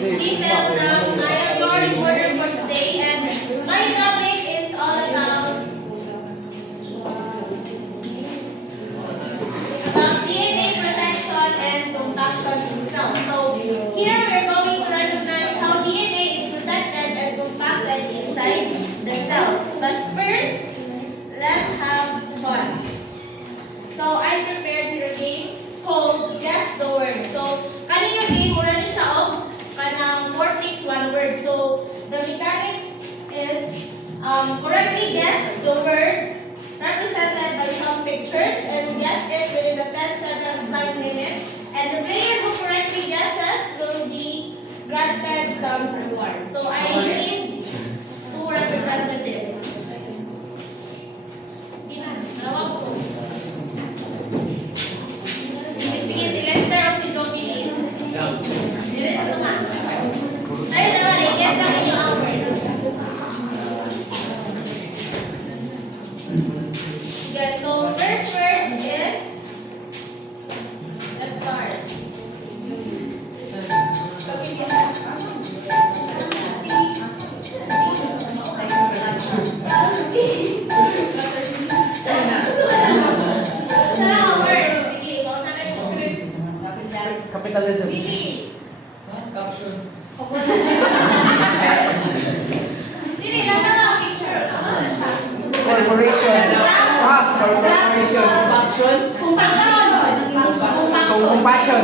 Please settle down. I am your reporter for today, and my topic is all about DNA protection and compaction in cells. So here we're going to recognize how DNA is protected and compacted inside the cells. But first, let's have fun. So I prepared here a game called Guess the Word. So kanina game mura ni siya og kanang 4 picks 1 word. So the mechanics is correctly guess the word represented by some pictures and guess it within the 10 seconds time limit. And the player who correctly guesses will be granted some reward. So I need 2 representatives. Nawag ko. Sige, Lester o si Dominic. Dili sa tama. Ayun naman, i-guess lang inyo ang word. Yes, so first word is, let's start. Capitalism. Caption. Dili lang na ang picture. Corporation. Corporation. Compaction. Compassion.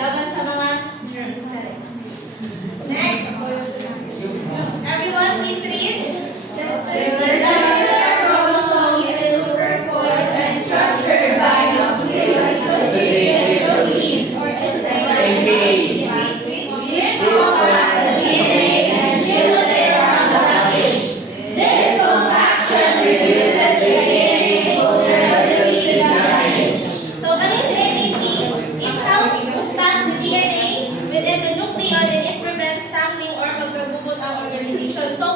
laban sa mga germs. Next. Everyone, please read. The cellular chromosome is supercoiled and structured by nuclear-associated proteins or NK, which compact the DNA and shield it from damage. This compaction reduces the DNA's vulnerability to damage. So when it's NAD, it helps compact the DNA within the nucleon and it prevents tangling or magkagubot ang organization. So,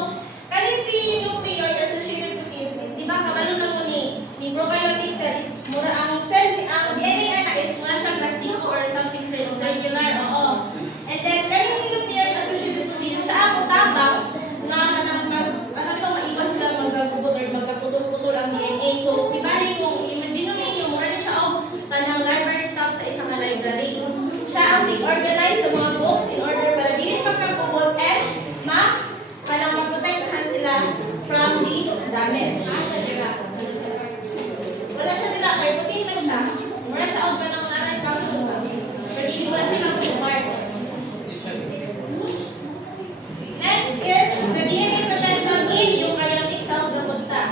kasi si nucleoid-associated proteins is, di ba, kabalo na mo ni prokaryotic cell is, mura ang cell, ang DNA na is, mura siyang plastiko or something circular, oo. And then, kasi si nucleoid-associated proteins, siya ang tabang na maiwas sila magkagubot or magkaputol-putol ang DNA. So, ibalik kung imagine mo ninyo, mura na siya o kanang library stock sa isang library. Siya ang organize sa mga books in order para dili magkagubot and kanang maprotektahan sila from the damage. Wala siya dila kay puti na siya. Mura siya og kanang nanay function ba. Pero dili wala siya mag-part. Next is the DNA protection in eukaryotic cells na punta.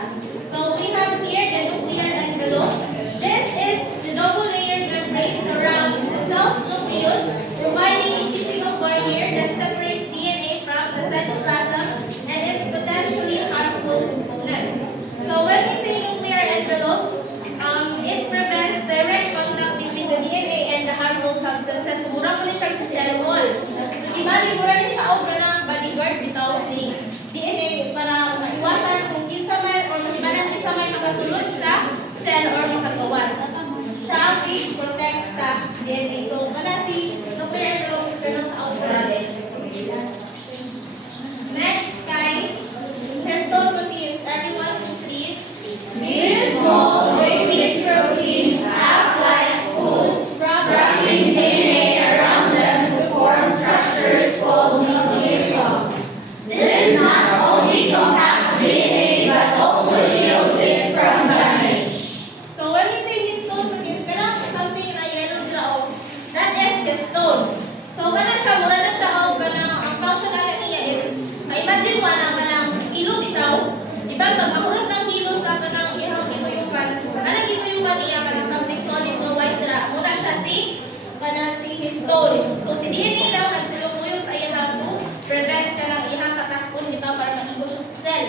So we have here the nuclear envelope. This is the double-layered membrane surrounds the cell's nucleus, providing a physical barrier that separates DNA from the cytoplasm and its potentially harmful components. So when we say nuclear envelope, it prevents direct contact between the DNA and the harmful substances. Mura po ni siya sa cell wall. So ibali, mura ni siya o ganang bodyguard bitaw ni DNA para maiwasan kung kinsa man o mahibanan kinsa man makasulod sa cell or makagawas. Siya ang protect sa DNA. So manati, nuclear envelope is ganang sa outside. Next kind, histone proteins. Everyone please read. These small basic proteins act like spools, wrapping DNA around them to form structures called nucleosomes. This not only compacts DNA but also shields it from damage. So when we say histone proteins, ganun something na yellow draw. That is histone. So kana siya, mura na siya o ganang ang function na niya is, imagine mo na kanang ilo bitaw. Diba, pag-akurot ng hilo sa kanang ihang gituyukan, anong gituyukan niya kanang something solid o white dra, mura siya si histone. So si DNA lang nagtuyok-tuyok sa ihang to prevent kanang ihang kataskon bitaw para mag-igo siya sa cell.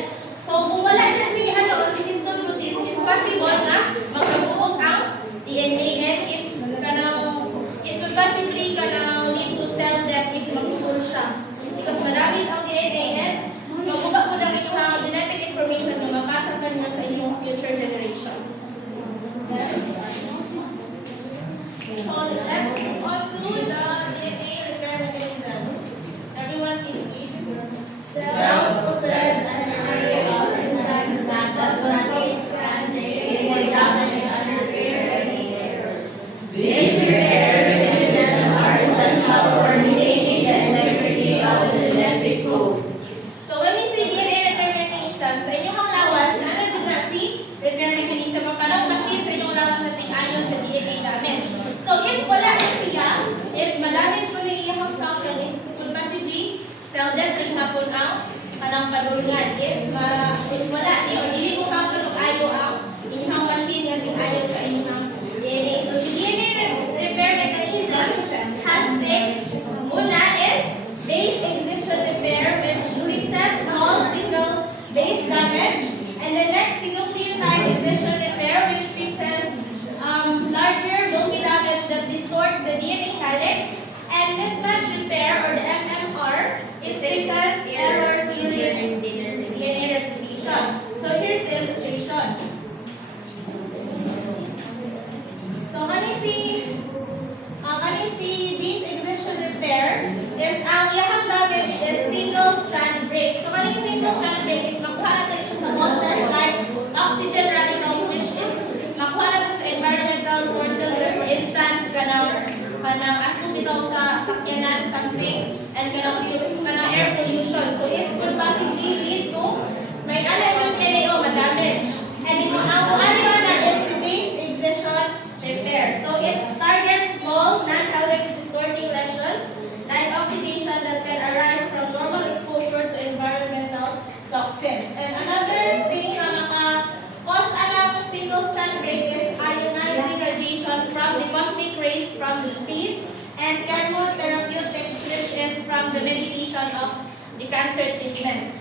So kung wala na si histone proteins, is possible nga magkagubog ang DNA and if kanang it could possibly kanang lead to cell death if magpupul siya. Because madamage ang DNA and maguba po lang inyong genetic information na mapasa pa niyo sa inyong future generations. So let's move on to the DNA repair mechanisms. Everyone please read. Cells possess an array of enzymes that substances can take damage and repair any errors. These repair mechanisms are essential for maintaining the integrity of the genetic code. So when we say DNA repair mechanism, sa inyong lawas, naanad na si repair mechanism ang parang machine sa inyong lawas na ting-ayos sa DNA damage. So if wala na siya, if madamage mo na iyang function, it could possibly cell death rin hapon ang kanang padulngan. If wala ni or dili mo function of ayo ang inyong machine nga ting-ayos sa inyong DNA. So the DNA repair mechanism has 6. Una is base excision repair, which fixes small single base damage, and the next nucleotide excision repair, which fixes larger bulky damage that distorts the DNA helix, and mismatch repair or the MMR, it fixes errors during DNA replication. So here's the illustration. So si base excision repair is ang iyang damage is single strand break. So single strand break is makuha natin siya sa process like oxygen radicals, which is makuha natin sa environmental sources, like for instance kanang aso bitaw sa sakyanan something, and kanang air pollution. So it could possibly lead to may yung NAO madamage. And ang ano na is the base excision repair. So it targets small non-helix distorting promotion of the cancer treatment.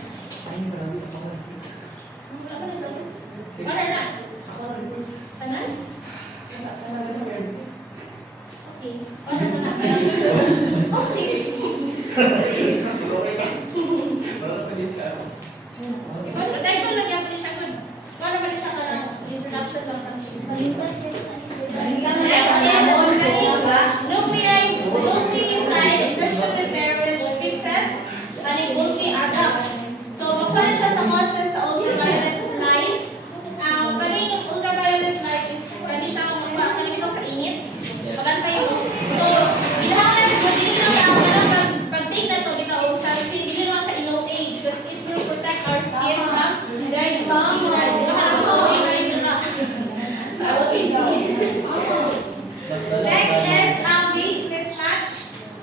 Wala na. Tanan? Okay. Wala mo na. Okay. Protection lang yan, siya kun. Wala man siya ka ng instruction lang sa nucleotide industrial repair which fixes and it multi-adapts. So, magpalit siya sa causes sa ultraviolet light. Paling yung ultraviolet light is pwede siyang makakalimutan sa init. Pagantay mo. So, kailangan magdili lang pag-take na to, kita o sa screen, dili naman siya in OA because it will protect our skin from the UV light. Di ba harap mo OA na yun na? Next is waste mismatch with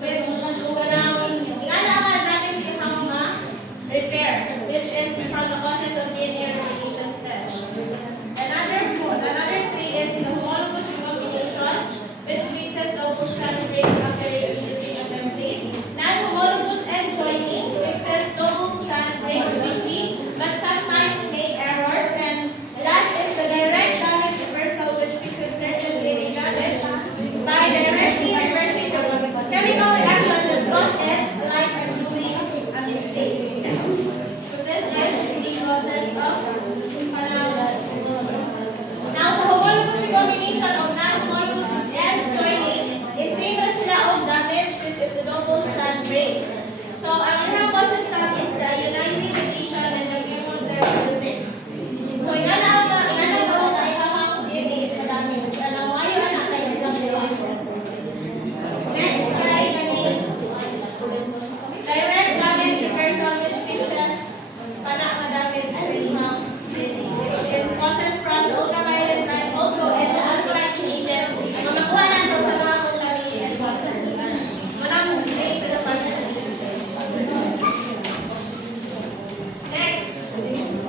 repair, which is from the process of DNA replication steps. Another three is the homologous recombination, which fixes double-strand break after using a template. Non-homologous end joining fixes double-strand breaks quickly, but sometimes make errors. And last is the direct damage reversal, which fixes certain DNA damage by directly reversing the chemical reaction that causes life and doing a mistake. So this is the process of panahon. Now, sa homologous recombination of non-homologous end joining is same as sila of damage, which is the double strand break. So, ang ilang process tab is the unizing deletion and the chemotherapy mix. So, yan ang gawin sa ilang DNA damage. Alam mo, ayun ang kayo silang gawin. Next kay ganing direct damage reversal, which fixes madamage sa isang DNA. It is processed from the ultraviolet light also and the alkaline agents. Mamakuha na ito sa mga contaminated water. Walang break to the function. Next,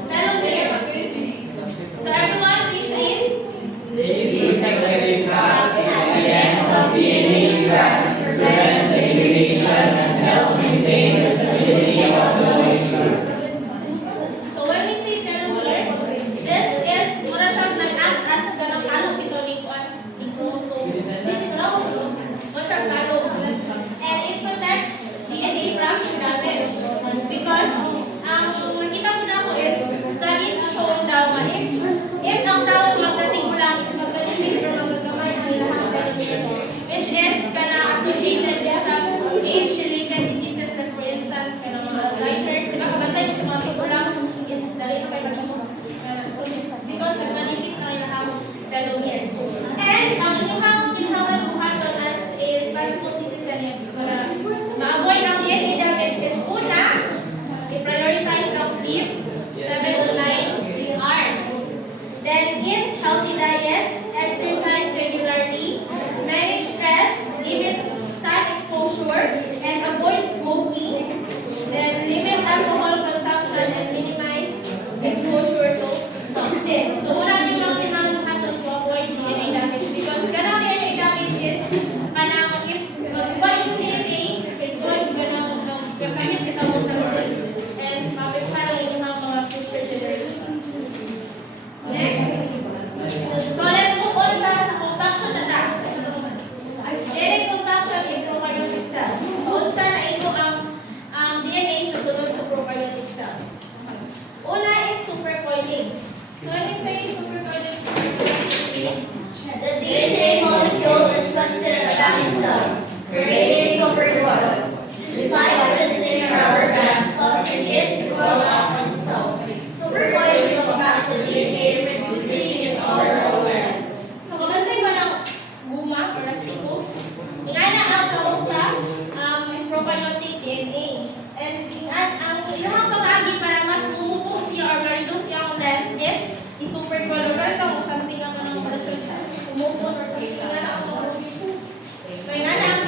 telomeres. So everyone, please read. These protective caps at the ends of DNA strands prevent degradation and help maintain the stability of the molecule. So when we say telomeres, this is mura siyang nag-act as ganang halong ito ni Juan chromosome. Mura siyang halong. And it protects DNA from damage. Because nakita ko na ako is studies shown daw na if ang tao magkating lang is magka-decrease or magagamay ang ilang telomeres, which is associated sa age-related diseases like for instance mga Alzheimer's, di ba? Kabantay mo sa mga tigulang is dali na kayo pag-imo. So, because nagmanipis na ilang telomeres. And ang inyong buhaton as a responsible citizen so na ma-avoid ang DNA damage is una, i-prioritize self-sleep, 7 to 9 hours. Then eat healthy diet, exercise regularly, manage stress, limit sun exposure, and avoid smoking. Then limit alcohol consumption and minimize exposure to toxins. So una yung lang pinanghaton to avoid DNA damage because ganang DNA damage is kanang if magkuha yung DNA, it's going to magkasakit kita mo sa body and mapipara yung mga future generations. Next. So let's move on sa compaction na task. DNA compaction in prokaryotic cells. Unsa na ito ang DNA sa sunod sa prokaryotic cells. Una is supercoiling. So when we say supercoiling, The DNA molecule is twisted around itself, creating supercoils. This like twisting a rubber band, causing it to coil up on itself. Supercoiling compacts the DNA, reducing its overall length. so kamantay ba ng guma or plastiko? Ingana ang tawag sa prokaryotic DNA. And ang ilang pag-agi para mas umupo siya or ma-reduce siya ang length is i-supercoil. Ganito kung something ang operasyon umupo or something. Ingana ang so ingana ang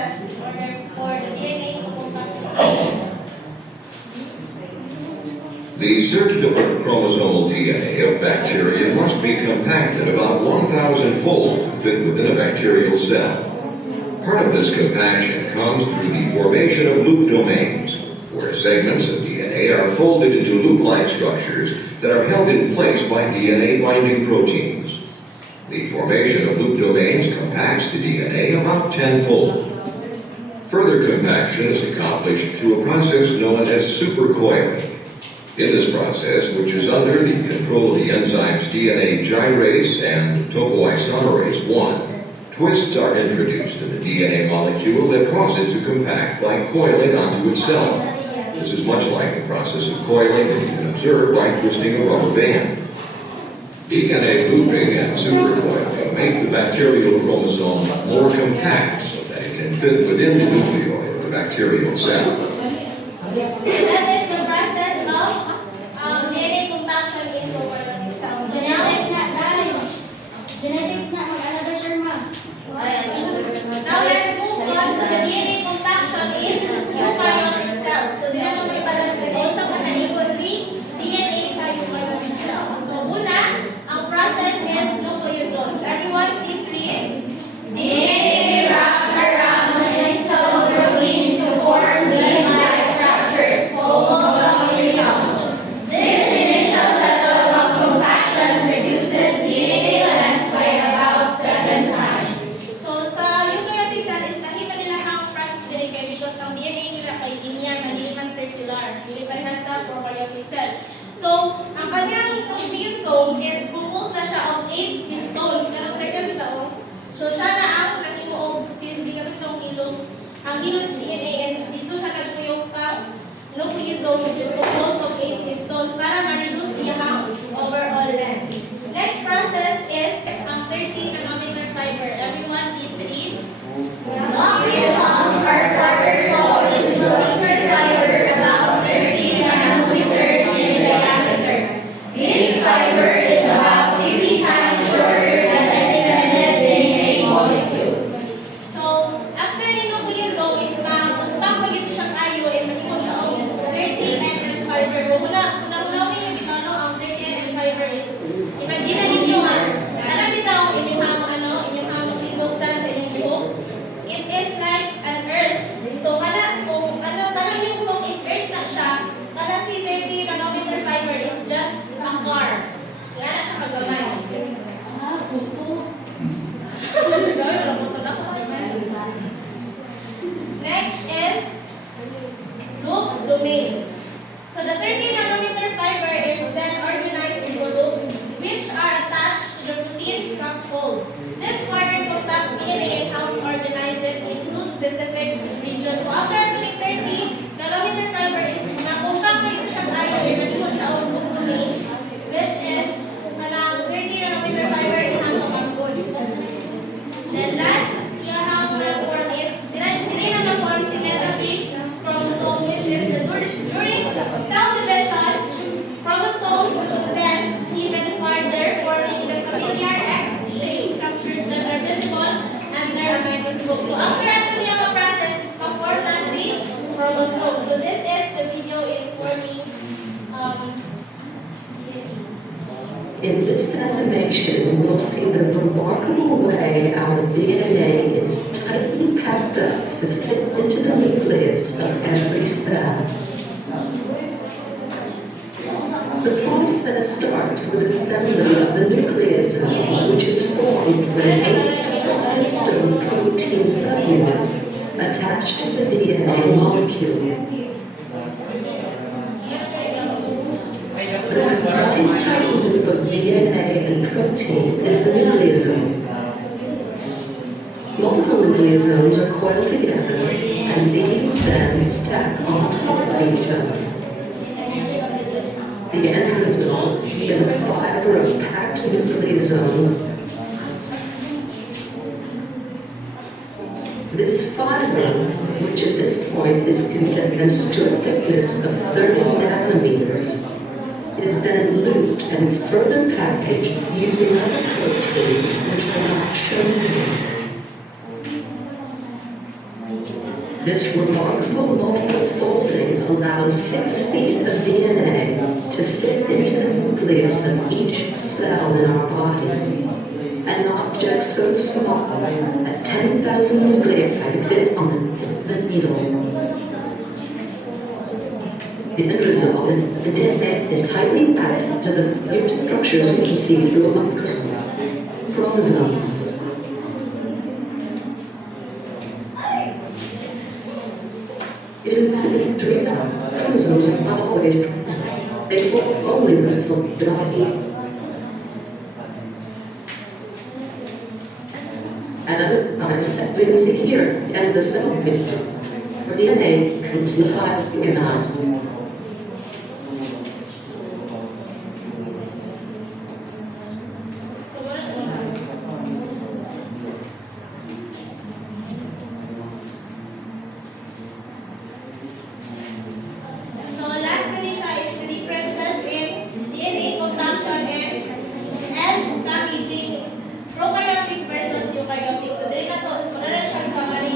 process in order for the DNA to compact itself? The circular chromosomal DNA of bacteria must be compacted about 1,000-fold to fit within a bacterial cell. Part of this compaction comes through the formation of loop domains, where segments of DNA are folded into loop-like structures that are held in place by DNA-binding proteins. The formation of loop domains compacts the DNA about 10-fold. Further compaction is accomplished through a process known as supercoiling. In this process, which is under the control of the enzymes DNA gyrase and topoisomerase 1, twists are introduced in the DNA molecule that cause it to compact by coiling onto itself. This is much like the process of coiling that you can observe by twisting a rubber band. DNA looping and supercoiling make the bacterial chromosome more compact so that it can fit within the nucleoli of the bacterial cell. That is the process of DNA compaction in prokaryotic cells. Genetics not dahil. Genetics not mag-another term, ma'am. Now let's move on to the DNA compaction in eukaryotic cells. So dito mo may balagay. Also panaikot si DNA sa eukaryotic cells. So una, ang process is nucleosomes. Everyone please read. DNA wraps around the histone proteins to form gene-like structures called nucleosomes. This initial level of compaction reduces DNA length by about 7 times. So sa eukaryotic cell is nakita nila ang process din kay because ang DNA nila kay linear, hindi man circular. Hindi parehas sa prokaryotic cell. So, ang kanyang nucleosome is composed na siya of 8 histones. Pero circle dito, oh. So, siya na ang nagtimuog, hindi ka itong ilong, ang genus DNA, and dito siya nagtuyok ka nucleosome which is composed of 8 histones para ma-reduce iyang overall length. Next process is ang 30 nanometer fiber. Everyone please read. Nucleosomes are further called into liquid fiber about 30 nanometers in diameter. This fiber is about 50 times shorter than the extended DNA molecule. So, after the nucleosome is ma-compact mo dito siyang ayo, eh, mo siya ang 30 nm fiber. So, una yung dito, ano, ang 30 nm fiber is, imagine na ninyo nga, bitaw inyong single strand sa inyong buhok. It is like an earth. So, parang yung buhok is earth na siya, kada si 30 nanometer fiber is just a car. Kaya na siya kagamay. Next is loop domains. So the 30 nanometer fiber is then organized into loops which are attached to the protein scaffolds. This further compacts DNA and helps organize it into specific regions. So after the 30 nanometer fiber is na-compact na yung siyang ayo, i-renew siya ang loop domain which is 30 nanometer fiber in ang pagkakod. Then last, yung form is, dili na ma-form si metaphase chromosome which is during cell division, chromosomes advance even further forming the familiar X-shaped structures that are visible under a microscope. So after ito yung process is ma-form na si chromosome. So this is the video in forming In this animation, we'll see the remarkable way our DNA is tightly packed up to fit into the nucleus of every cell. The process starts with assembly of the nucleosome, which is formed when 8 single histone protein subunits attach to the DNA molecule. The confined tight loop of DNA and protein is the nucleosome. Multiple nucleosomes are coiled together, and these then stack on top of each other. The end result is a fiber of packed nucleosomes. This fiber, which at this point is condensed to a thickness of 30 nanometers, is then looped and further packaged using other proteins which are not shown here. This remarkable multiple folding allows 6 feet of DNA to fit into the nucleus of each cell in our body. An object so small that 10,000 nuclei could fit on the tip of a needle. The end result is that the DNA is tightly packed to the fused structures we can see through a microscope. Chromosomes. Isn't that a dream? Chromosomes are not always present. They form only when still developing. At other times, as we can see here, at the end of the cell picture, where DNA is highly organized. So last na rin siya is the differences in DNA compaction and packaging. Prokaryotic versus eukaryotic. So dito na to, maganda siya summary.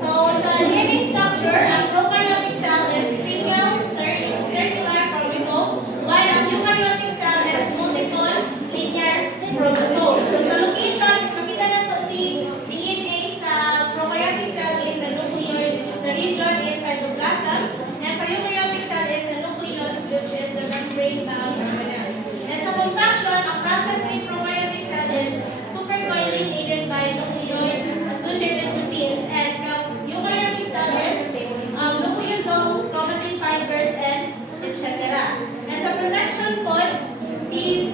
So sa DNA structure, ang prokaryotic cell is single circular chromosome, while ang eukaryotic cell is multiple linear chromosome. So sa location is makita na to si DNA sa prokaryotic cell is the nucleus, the region in cytoplasm, and sa eukaryotic cell is the nucleus, which is the membrane bound organelle. And sa compaction, ang process in prokaryotic cell is supercoiling aided by nucleoid associated proteins, and eukaryotic cell is nucleosomes, chromatin fibers, and etc. And sa production pod, si